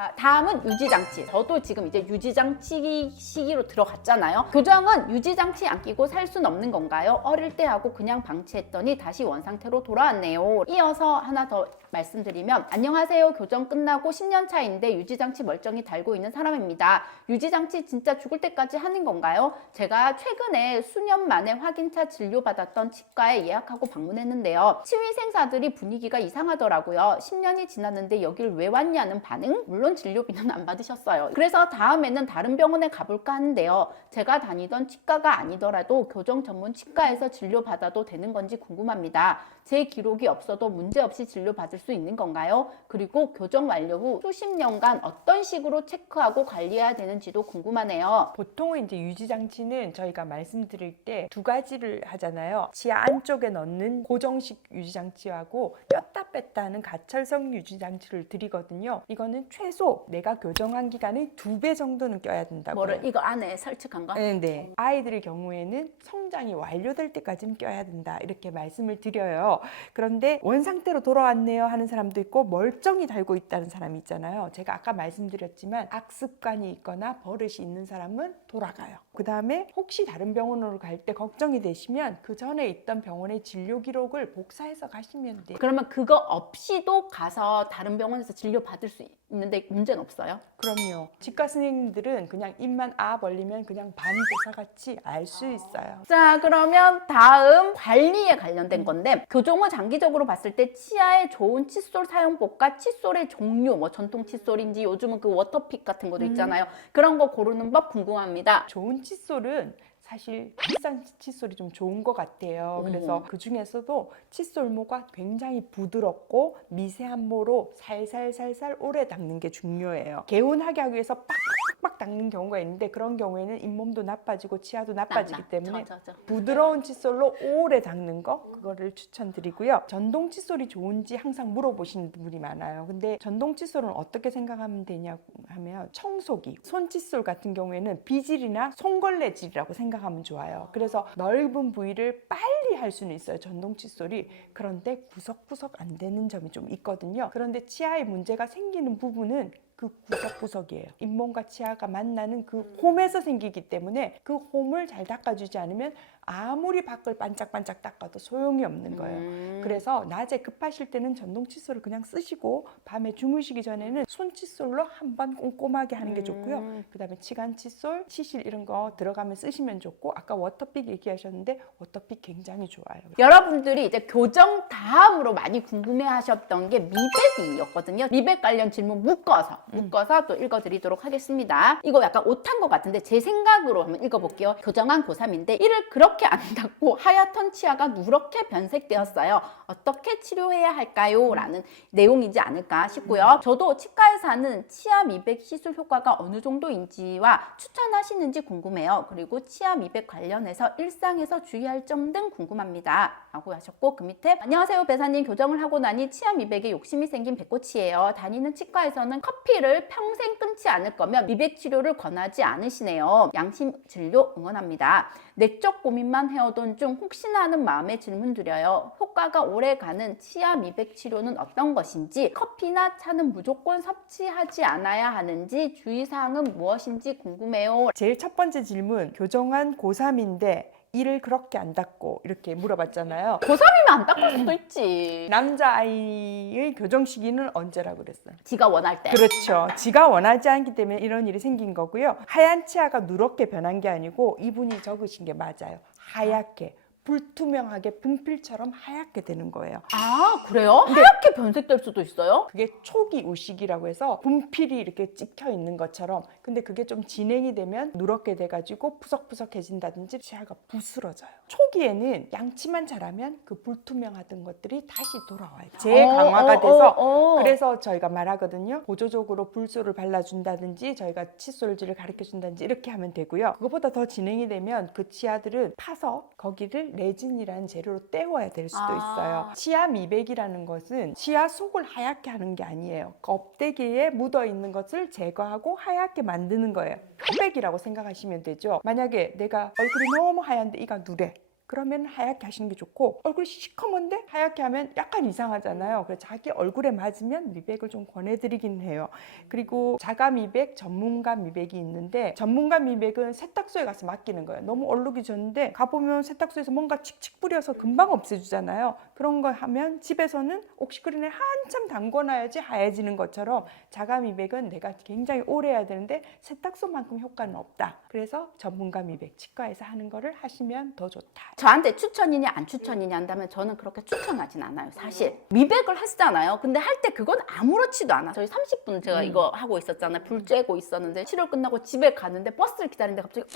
자, 다음은 유지장치. 저도 지금 이제 유지장치 시기로 들어갔잖아요. 교정은 유지장치 안 끼고 살 순 없는 건가요? 어릴 때 하고 그냥 방치했더니 다시 원상태로 돌아왔네요. 이어서 하나 더 말씀드리면, 안녕하세요. 교정 끝나고 10년 차인데 유지장치 멀쩡히 달고 있는 사람입니다. 유지장치 진짜 죽을 때까지 하는 건가요? 제가 최근에 수년 만에 확인차 진료받았던 치과에 예약하고 방문했는데요. 치위생사들이 분위기가 이상하더라고요. 10년이 지났는데 여길 왜 왔냐는 반응? 물론 진료비는 안 받으셨어요. 그래서 다음에는 다른 병원에 가볼까 하는데요. 제가 다니던 치과가 아니더라도 교정 전문 치과에서 진료받아도 되는 건지 궁금합니다. 제 기록이 없어도 문제없이 진료받을 수 있는 건가요? 그리고 교정 완료 후 수십 년간 어떤 식으로 체크하고 관리해야 되는지도 궁금하네요. 보통은 이제 유지장치는 저희가 말씀드릴 때 두 가지를 하잖아요. 치아 안쪽에 넣는 고정식 유지장치하고 꼈다 뺐다 하는 가철성 유지장치를 드리거든요. 이거는 최소 내가 교정한 기간의 2배 정도는 껴야 된다고요. 뭐를 이거 안에 설치한 거? 네. 아이들의 경우에는 성장이 완료될 때까지는 껴야 된다 이렇게 말씀을 드려요. 그런데 원상태로 돌아왔네요 하는 사람도 있고 멀쩡히 달고 있다는 사람이 있잖아요. 제가 아까 말씀드렸지만 악습관이 있거나 버릇이 있는 사람은 돌아가요. 그 다음에 혹시 다른 병원으로 갈 때 걱정이 되시면 그 전에 있던 병원의 진료 기록을 복사해서 가시면 돼요. 그러면 그거 없이도 가서 다른 병원에서 진료 받을 수 있는데 문제는 없어요? 그럼요. 치과 선생님들은 그냥 입만 벌리면 그냥 반대사같이 알 수 있어요. 자, 그러면 다음 관리에 관련된 건데, 교정을 장기적으로 봤을 때 치아에 좋은 칫솔 사용법과 칫솔의 종류, 뭐 전통 칫솔인지 요즘은 그 워터픽 같은 것도 있잖아요. 그런 거 고르는 법 궁금합니다. 좋은 칫솔은 사실 비싼 칫솔이 좀 좋은 것 같아요. 그래서 그 중에서도 칫솔모가 굉장히 부드럽고 미세한 모로 살살살살 오래 닦는 게 중요해요. 개운하게 하기 위해서 빡빡빡 닦는 경우가 있는데 그런 경우에는 잇몸도 나빠지고 치아도 나빠지기 때문에 부드러운 칫솔로 오래 닦는 거 그거를 추천드리고요. 전동 칫솔이 좋은지 항상 물어보시는 분이 많아요. 근데 전동 칫솔은 어떻게 생각하면 되냐고 하면 청소기, 손 칫솔 같은 경우에는 비질이나 손걸레질이라고 생각하면 좋아요. 그래서 넓은 부위를 빨리 할 수는 있어요. 전동 칫솔이. 그런데 구석구석 안 되는 점이 좀 있거든요. 그런데 치아에 문제가 생기는 부분은 그 구석구석이에요. 잇몸과 치아가 만나는 그 홈에서 생기기 때문에 그 홈을 잘 닦아주지 않으면 아무리 밖을 반짝반짝 닦아도 소용이 없는 거예요. 그래서 낮에 급하실 때는 전동 칫솔을 그냥 쓰시고 밤에 주무시기 전에는 손 칫솔로 한번 꼼꼼하게 하는 게 좋고요. 그 다음에 치간 칫솔, 치실 이런 거 들어가면 쓰시면 좋고 아까 워터픽 얘기하셨는데 워터픽 굉장히 좋아요. 여러분들이 이제 교정 다음으로 많이 궁금해하셨던 게 미백이었거든요. 미백 관련 질문 묶어서 또 읽어드리도록 하겠습니다. 이거 약간 오탄 것 같은데 제 생각으로 한번 읽어볼게요. 교정한 고3인데 이를 그렇게 안 닦고 하얗던 치아가 누렇게 변색되었어요. 어떻게 치료해야 할까요? 라는 내용이지 않을까 싶고요. 저도 치과에서 하는 치아 미백 시술 효과가 어느 정도인지와 추천하시는지 궁금해요. 그리고 치아 미백 관련해서 일상에서 주의할 점 등 궁금합니다. 라고 하셨고 그 밑에 안녕하세요 배사님, 교정을 하고 나니 치아 미백에 욕심이 생긴 백꽃이에요. 다니는 치과에서는 커피를 평생 끊지 않을 거면 미백 치료를 권하지 않으시네요. 양심 진료 응원합니다. 내적 고민만 해오던 중 혹시나 하는 마음에 질문 드려요. 효과가 오래가는 치아 미백 치료는 어떤 것인지, 커피나 차는 무조건 섭취하지 않아야 하는지, 주의사항은 무엇인지 궁금해요. 제일 첫 번째 질문, 교정한 고3인데 이를 그렇게 안 닦고 이렇게 물어봤잖아요. 고3이면 안 닦을 수도 있지. 남자아이의 교정 시기는 언제라고 그랬어요? 지가 원할 때. 그렇죠. 지가 원하지 않기 때문에 이런 일이 생긴 거고요. 하얀 치아가 누렇게 변한 게 아니고 이분이 적으신 게 맞아요. 하얗게. 불투명하게 분필처럼 하얗게 되는 거예요. 아, 그래요? 하얗게 변색될 수도 있어요? 그게 초기 우식이라고 해서 분필이 이렇게 찍혀 있는 것처럼, 근데 그게 좀 진행이 되면 누렇게 돼가지고 푸석푸석해진다든지 치아가 부스러져요. 초기에는 양치만 잘하면 그 불투명하던 것들이 다시 돌아와요. 재강화가 돼서 그래서 저희가 말하거든요. 보조적으로 불소를 발라준다든지 저희가 칫솔질을 가르쳐준다든지 이렇게 하면 되고요. 그것보다 더 진행이 되면 그 치아들은 파서 거기를 레진이라는 재료로 때워야 될 수도 있어요. 치아 미백이라는 것은 치아 속을 하얗게 하는 게 아니에요. 껍데기에 묻어 있는 것을 제거하고 하얗게 만드는 거예요. 표백이라고 생각하시면 되죠. 만약에 내가 얼굴이 너무 하얀데 이가 누래. 그러면 하얗게 하시는 게 좋고, 얼굴이 시커먼데 하얗게 하면 약간 이상하잖아요. 그래서 자기 얼굴에 맞으면 미백을 좀 권해드리긴 해요. 그리고 자가 미백, 전문가 미백이 있는데, 전문가 미백은 세탁소에 가서 맡기는 거예요. 너무 얼룩이 졌는데 가보면 세탁소에서 뭔가 칙칙 뿌려서 금방 없애주잖아요. 그런 거 하면 집에서는 옥시크린에 한참 담궈놔야지 하얘지는 것처럼, 자가 미백은 내가 굉장히 오래 해야 되는데 세탁소만큼 효과는 없다. 그래서 전문가 미백, 치과에서 하는 거를 하시면 더 좋다. 저한테 추천이냐 안 추천이냐 한다면 저는 그렇게 추천하진 않아요. 사실 미백을 했잖아요. 근데 할 때 그건 아무렇지도 않아. 저희 30분 제가 이거 하고 있었잖아요. 불 쬐고 있었는데 치료 끝나고 집에 가는데 버스를 기다리는데 갑자기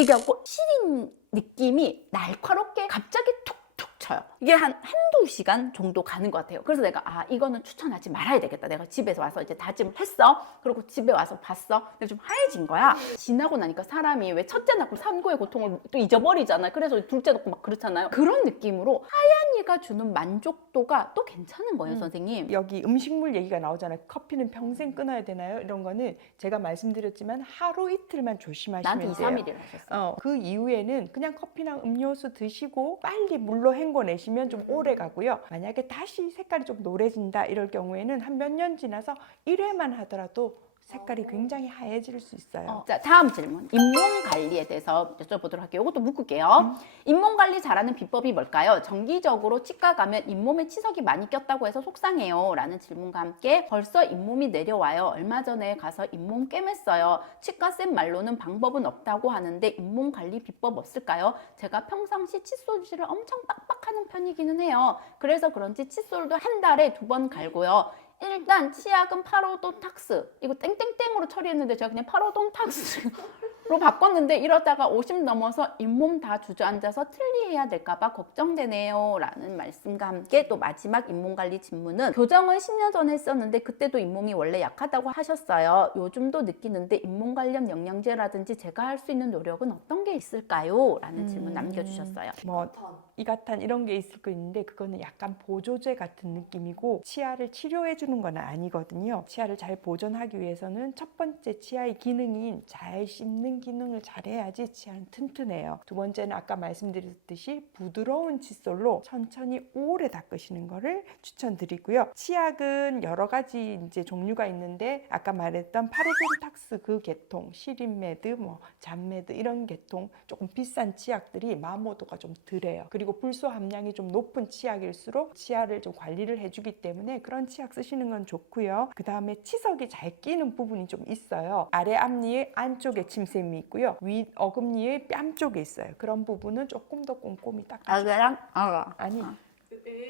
이게 하고 시린 느낌이 날카롭게 갑자기 툭툭 쳐요. 이게 한두 시간 정도 가는 것 같아요. 그래서 내가 이거는 추천하지 말아야 되겠다. 내가 집에서 와서 이제 다짐을 했어. 그리고 집에 와서 봤어. 근데 좀 하얘진 거야. 지나고 나니까 사람이 왜 첫째 낳고 산고의 고통을 또 잊어버리잖아요. 그래서 둘째 낳고 막 그렇잖아요. 그런 느낌으로 하얀 이가 주는 만족도가 또 괜찮은 거예요, 선생님. 여기 음식물 얘기가 나오잖아요. 커피는 평생 끊어야 되나요? 이런 거는 제가 말씀드렸지만 하루 이틀만 조심하시면 나한테 2, 돼요. 3일이라 하셨어요. 그 이후에는 그냥 커피나 음료수 드시고 빨리 물로 헹궈내시면 좀 오래 가고요. 만약에 다시 색깔이 좀 노래진다 이럴 경우에는 한 몇 년 지나서 1회만 하더라도 색깔이 굉장히 하얘질 수 있어요. 자, 다음 질문. 잇몸 관리에 대해서 여쭤보도록 할게요. 이것도 묶을게요. 잇몸 관리 잘하는 비법이 뭘까요? 정기적으로 치과 가면 잇몸에 치석이 많이 꼈다고 해서 속상해요. 라는 질문과 함께 벌써 잇몸이 내려와요. 얼마 전에 가서 잇몸 꿰맸어요. 치과 쌤 말로는 방법은 없다고 하는데 잇몸 관리 비법 없을까요? 제가 평상시 칫솔질을 엄청 빡빡하는 편이기는 해요. 그래서 그런지 칫솔도 한 달에 2번 갈고요. 일단 치약은 파로돈탁스, 이거 땡땡땡으로 처리했는데 제가 그냥 파로돈탁스로 바꿨는데 이러다가 50 넘어서 잇몸 다 주저앉아서 틀리해야 될까봐 걱정되네요. 라는 말씀과 함께 또 마지막 잇몸 관리 질문은, 교정은 10년 전에 했었는데 그때도 잇몸이 원래 약하다고 하셨어요. 요즘도 느끼는데 잇몸 관련 영양제라든지 제가 할 수 있는 노력은 어떤 게 있을까요? 라는 질문 남겨주셨어요. 뭐 이가탄 이런 게 있을 거 있는데 그거는 약간 보조제 같은 느낌이고 치아를 치료해 주는 건 아니거든요. 치아를 잘 보존하기 위해서는 첫 번째 치아의 기능인 잘 씹는 기능을 잘 해야지 치아는 튼튼해요. 두 번째는 아까 말씀드렸듯이 부드러운 칫솔로 천천히 오래 닦으시는 거를 추천드리고요. 치약은 여러 가지 이제 종류가 있는데 아까 말했던 파로돈탁스 그 계통, 시린메드, 잔메드 이런 계통 조금 비싼 치약들이 마모도가 좀 덜해요. 그리고 불소 함량이 좀 높은 치약일수록 치아를 좀 관리를 해주기 때문에 그런 치약 쓰시는 건 좋고요. 그 다음에 치석이 잘 끼는 부분이 좀 있어요. 아래 앞니의 안쪽에 침샘이 있고요. 위 어금니의 뺨 쪽에 있어요. 그런 부분은 조금 더 꼼꼼히 닦아주세요. 아니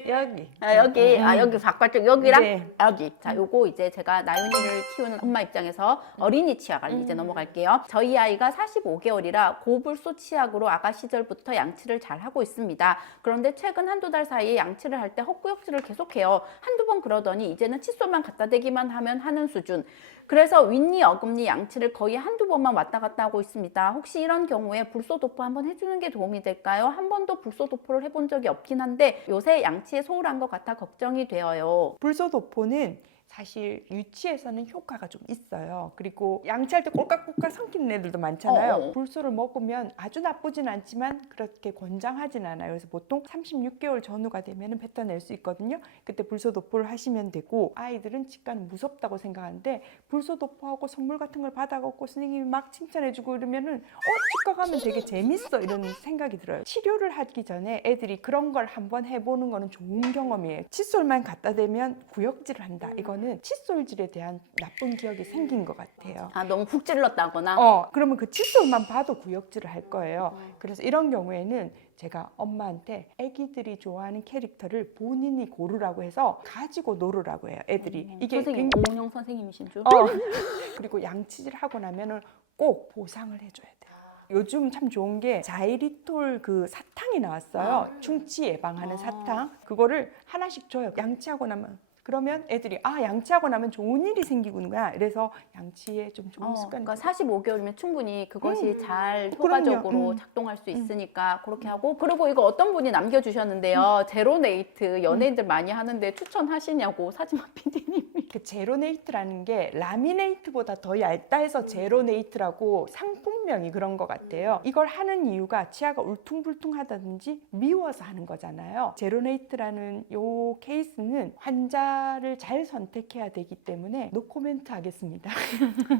여기 여기 바깥쪽 여기랑 네. 여기. 자, 요거 이제 제가 나윤이를 키우는 엄마 입장에서 어린이 치약을 이제 넘어갈게요. 저희 아이가 45개월이라 고불소 치약으로 아가 시절부터 양치를 잘 하고 있습니다. 그런데 최근 한두 달 사이에 양치를 할 때 헛구역질을 계속해요. 한두 번 그러더니 이제는 칫솔만 갖다 대기만 하면 하는 수준. 그래서 윗니, 어금니 양치를 거의 한두 번만 왔다 갔다 하고 있습니다. 혹시 이런 경우에 불소도포 한번 해주는 게 도움이 될까요? 한 번도 불소도포를 해본 적이 없긴 한데 요새 양치에 소홀한 것 같아 걱정이 되어요. 불소도포는 사실 유치에서는 효과가 좀 있어요. 그리고 양치할 때 꼴깍꼴깍 삼키는 애들도 많잖아요. 불소를 먹으면 아주 나쁘진 않지만 그렇게 권장하진 않아요. 그래서 보통 36개월 전후가 되면 뱉어낼 수 있거든요. 그때 불소도포를 하시면 되고, 아이들은 치과는 무섭다고 생각하는데 불소도포하고 선물 같은 걸 받아갖고 선생님이 막 칭찬해주고 이러면은 치과 가면 되게 재밌어 이런 생각이 들어요. 치료를 하기 전에 애들이 그런 걸 한번 해보는 거는 좋은 경험이에요. 칫솔만 갖다 대면 구역질을 한다. 이거는 칫솔질에 대한 나쁜 기억이 생긴 것 같아요. 너무 훅 찔렀다거나? 그러면 그 칫솔만 봐도 구역질을 할 거예요. 그래서 이런 경우에는 제가 엄마한테 애기들이 좋아하는 캐릭터를 본인이 고르라고 해서 가지고 놀으라고 해요. 애들이. 이게 선생님, 오은영 선생님이신 줄? 그리고 양치질 하고 나면은 꼭 보상을 해줘야 돼요. 요즘 참 좋은 게 자이리톨 그 사탕이 나왔어요. 충치 예방하는 사탕. 그거를 하나씩 줘요. 양치하고 나면. 그러면 애들이 양치하고 나면 좋은 일이 생기구나. 그래서 양치에 좀 좋은 습관이. 그러니까 45개월이면 충분히 그것이 잘 효과적으로 작동할 수 있으니까 그렇게 하고. 그리고 이거 어떤 분이 남겨주셨는데요. 제로네이트 연예인들 많이 하는데 추천하시냐고 사지마 PD님이. 그 제로네이트라는 게 라미네이트보다 더 얇다 해서 제로네이트라고 상품명이 그런 것 같아요. 이걸 하는 이유가 치아가 울퉁불퉁하다든지 미워서 하는 거잖아요. 제로네이트라는 요 케이스는 환자를 잘 선택해야 되기 때문에 노코멘트 하겠습니다.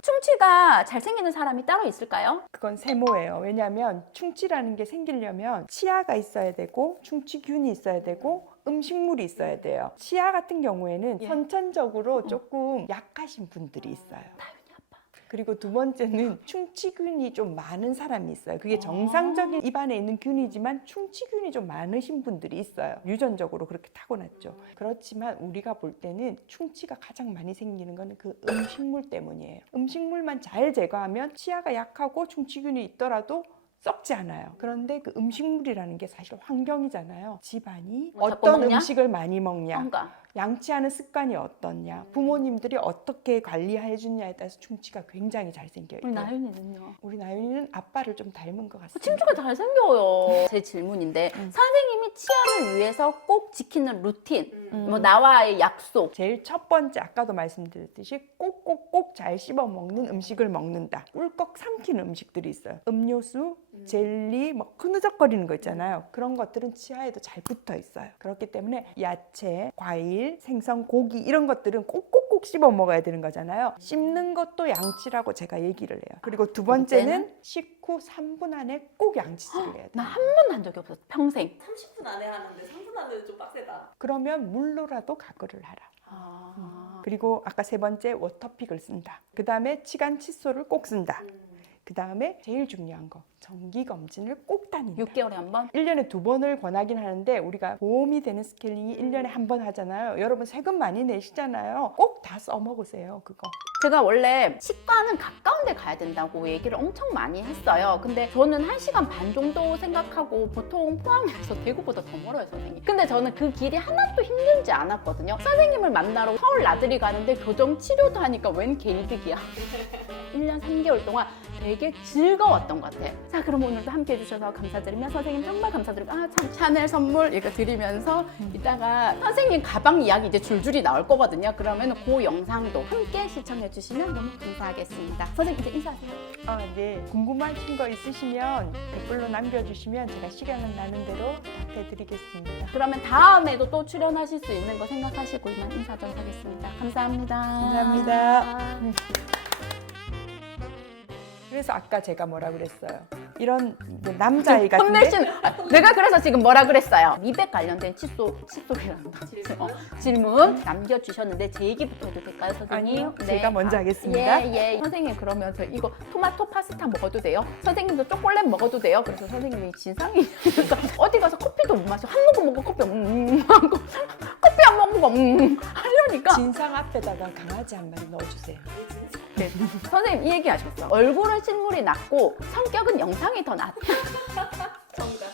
충치가 잘 생기는 사람이 따로 있을까요? 그건 세모예요. 왜냐하면 충치라는 게 생기려면 치아가 있어야 되고 충치균이 있어야 되고 음식물이 있어야 돼요. 치아 같은 경우에는 선천적으로 조금 약하신 분들이 있어요. 그리고 두 번째는 충치균이 좀 많은 사람이 있어요. 그게 정상적인 입안에 있는 균이지만 충치균이 좀 많으신 분들이 있어요. 유전적으로 그렇게 타고났죠. 그렇지만 우리가 볼 때는 충치가 가장 많이 생기는 건 그 음식물 때문이에요. 음식물만 잘 제거하면 치아가 약하고 충치균이 있더라도 썩지 않아요. 그런데 그 음식물이라는 게 사실 환경이잖아요. 집안이 뭐 자꾸 어떤 먹냐? 음식을 많이 먹냐, 뭔가 양치하는 습관이 어떻냐, 부모님들이 어떻게 관리해 주냐에 따라서 충치가 굉장히 잘 생겨요. 우리 나윤이는요? 우리 나윤이는 아빠를 좀 닮은 것 같습니다. 침주가 잘 생겨요. 제 질문인데 선생님이 치아를 위해서 꼭 지키는 루틴, 뭐 나와의 약속. 제일 첫 번째 아까도 말씀드렸듯이 꼭꼭꼭 잘 씹어 먹는 음식을 먹는다. 꿀꺽 삼키는 음식들이 있어요. 음료수, 젤리, 뭐 흐느적거리는 거 있잖아요. 그런 것들은 치아에도 잘 붙어 있어요. 그렇기 때문에 야채, 과일, 생선, 고기 이런 것들은 꼭꼭꼭 씹어 먹어야 되는 거잖아요. 씹는 것도 양치라고 제가 얘기를 해요. 그리고 두 번째는 식후 3분 안에 꼭 양치질을 해야 돼요. 나 한 번도 한 적이 없었어. 평생. 30분 안에 하는데 3분 안에는 좀 빡세다. 그러면 물로라도 가글을 하라. 아... 그리고 아까 세 번째 워터픽을 쓴다. 그 다음에 치간 칫솔을 꼭 쓴다. 그 다음에 제일 중요한 거 정기검진을 꼭 다닌다. 6개월에 한 번? 1년에 2번을 권하긴 하는데 우리가 보험이 되는 스케일링이 1년에 한 번 하잖아요. 여러분 세금 많이 내시잖아요. 꼭 다 써먹으세요. 그거. 제가 원래 치과는 가까운 데 가야 된다고 얘기를 엄청 많이 했어요. 근데 저는 1시간 반 정도 생각하고 보통 포항에서 대구보다 더 멀어요, 선생님. 근데 저는 그 길이 하나도 힘들지 않았거든요. 선생님을 만나러 서울 나들이 가는데 교정 치료도 하니까 웬 개이득이야. 1년 3개월 동안 되게 즐거웠던 것 같아요. 자, 그럼 오늘도 함께 해주셔서 감사드리며 선생님 정말 감사드리고 참 샤넬 선물 이거 드리면서 이따가 선생님 가방 이야기 이제 줄줄이 나올 거거든요. 그러면 그 영상도 함께 시청해 주시면 너무 감사하겠습니다. 선생님 이제 인사하세요. 네. 궁금하신 거 있으시면 댓글로 남겨주시면 제가 시간은 나는 대로 답해드리겠습니다. 그러면 다음에도 또 출연하실 수 있는 거 생각하시고 이만 인사하도록 하겠습니다. 감사합니다. 감사합니다. 그래서 아까 제가 뭐라 그랬어요? 이런 남자아이 같은데 혼내신 내가 그래서 지금 뭐라 그랬어요? 미백 관련된 칫솔이란다. 질문 남겨주셨는데 제 얘기부터 해도 될까요, 선생님? 아니요, 제가 먼저 하겠습니다. 예. 선생님 그러면 저 이거 토마토 파스타 먹어도 돼요? 선생님도 초콜릿 먹어도 돼요? 그래서 선생님이 진상이 있으니까 어디 가서 커피도 못 마셔. 한 모금 먹고 커피 하고 커피 안 먹고 하려니까 진상 앞에다가 강아지 한 마리 넣어주세요. 선생님 이 얘기 하셨어. 얼굴은 실물이 낫고 성격은 영상이 더 낫다. 정답.